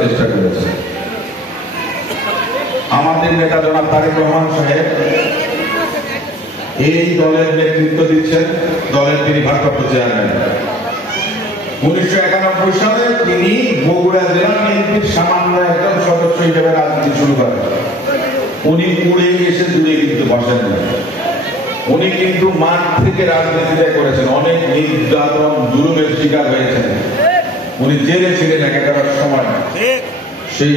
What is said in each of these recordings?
চেষ্টা করেছে। আমাদের নেতা জনাব তারেক রহমান সাহেব এই দলের নেতৃত্ব দিচ্ছেন, দলের তিনি ভারপ্রাপ্ত চেয়ারম্যান। 1991 সালে তিনি বগুড়া জেলা বিএনপির সামান্য একজন সদস্য হিসেবে রাজনীতি শুরু করেন। উনি উড়ে এসে দূরে কিন্তু বসেন না, উনি কিন্তু মাঠ থেকে রাজনীতিটা করেছেন, অনেক নির্যাতন জুলুমের শিকার হয়েছেন। উনি জেলে ছিলেন একেবারে সময়, সেই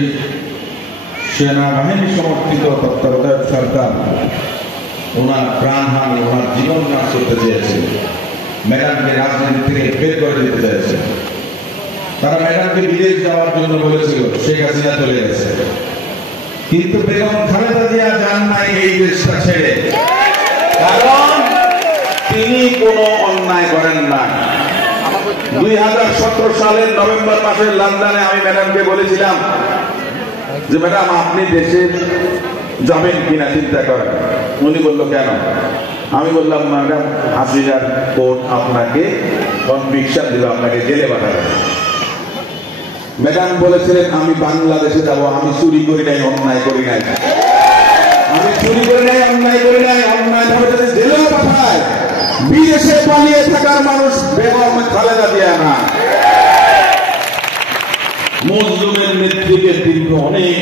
সেনাবাহিনী সমর্থিত তত্ত্বাবধায়ক সরকার ওনার প্রাণহানি, ওনার জীবন নাশ করতে চেয়েছে, ম্যাডামকে রাজনীতি থেকে বের করে দিতে চাইছে। তারা ম্যাডামকে বিদেশ যাওয়ার জন্য বলেছিল, শেখ হাসিনা চলে গেছে, কিন্তু বেগম খালেদা জিয়া যান নাই এই দেশটা ছেড়ে, কারণ তিনি কোনো অন্যায় করেন না। 2017 সালের নভেম্বর মাসের লন্ডনে আমি ম্যাডামকে বলেছিলাম যে ম্যাডাম আপনি দেশে যাবেন কিনা চিন্তা করেন। উনি বলল কেন? আমি বললাম ম্যাডাম হাসিনার কোর্ট আপনাকে কনভিকশন দিল, আপনাকে জেলে পাঠাবে। ম্যাডাম বলেছিলেন আমি বাংলাদেশে যাব, আমি চুরি করি নাই, অন্যায় করি নাই, আমি চুরি করি নাই, অন্যায় করি নাই, অন্যায় ভাবে যদি জেলেও পাঠায়, বিদেশে পালিয়ে থাকার মানুষ বেগম খালেদা জিয়া না। মজলুমের মৃত্যুকে দীর্ঘ অনেক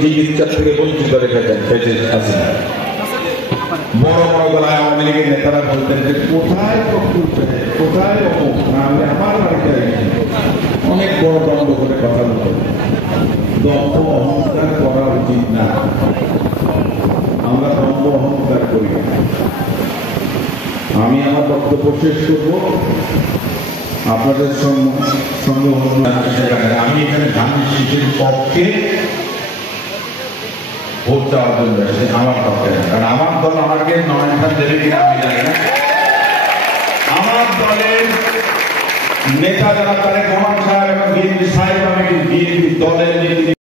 চিকিৎসা থেকে বঞ্চিত রেখেছেন হাসিনা। বড় বড় গলায় আওয়ামী লীগের নেতারা বলতেন যে কোথায় কোথায় আমার বাড়িতে অনেক বড় দণ্ড করে কথা বলতেন। দম্ভ অহংকার করা উচিত না, আমরা দম্ভ অহংকার করি। আমি আমার বক্তব্য শেষ করব আপনাদের সঙ্গে। আমি এখানে ধানের শীষের পক্ষে ভোট দেওয়ার জন্য এসেছি, আমার পক্ষে, কারণ আমার দল আমাকে নয়নটা দেবে কিনা আমি জানি না। আমার দলের নেতা যারা তারেক রহমান সাহেব এবং বিএনপি সাহেব, আমি বিএনপি দলের